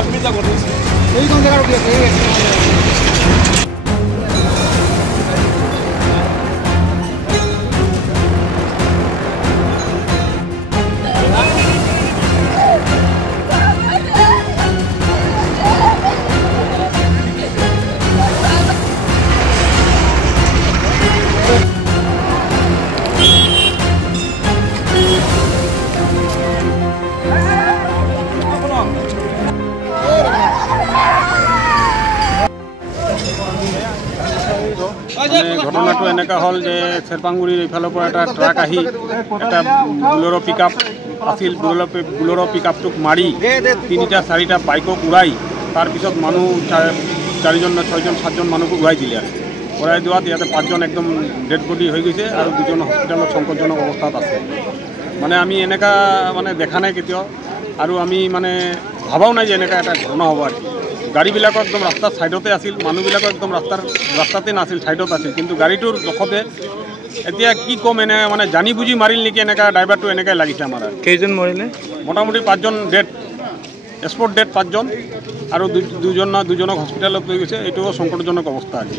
অসুবিধা ঘটেছে। এই কোন জায়গাৰ ঘটনাটো এনেকুৱা হ'ল যে চেৰপাংগুৰিৰ এইফালৰ পৰা এটা ট্ৰাক আহি এটা বুলেৰো পিক আপ আছিল। বুলেৰো পিক আপটোক মাৰি 3-4টা বাইকক উৰাই তাৰপিছত মানুহ 4জন 6জন 7জন মানুহক উৰাই দিলে আৰু উৰাই দিয়াত ইয়াতে 5জন একদম ডেড বডি হৈ গৈছে আৰু 2জন হস্পিটেলত সংকটজনক অৱস্থাত আছে। মানে আমি এনেকুৱা মানে দেখা নাই কেতিয়াও, আৰু আমি মানে ভাবাও নাই যে এনেকুৱা এটা ঘটনা হ'ব। আৰু গাড়ীবিলাকো একদম ৰাস্তাৰ ছাইডতে আছিল, মানুহবিলাকো একদম ৰাস্তাতে নাছিল, ছাইডত আছিল। কিন্তু গাড়ীটোৰ দখতে এতিয়া কি ক'ম, এনে মানে জানি বুজি মাৰিল নেকি এনেকুৱা ড্ৰাইভাৰটো এনেকৈ লাগিছে আমাৰ। কেইজন মৰিলে? মোটামুটি 5জন ডেড, স্পট ডেড 5জন, আৰু দুজনক হস্পিটেলত লৈ গৈছে। এইটোও সংকটজনক অৱস্থা আজি।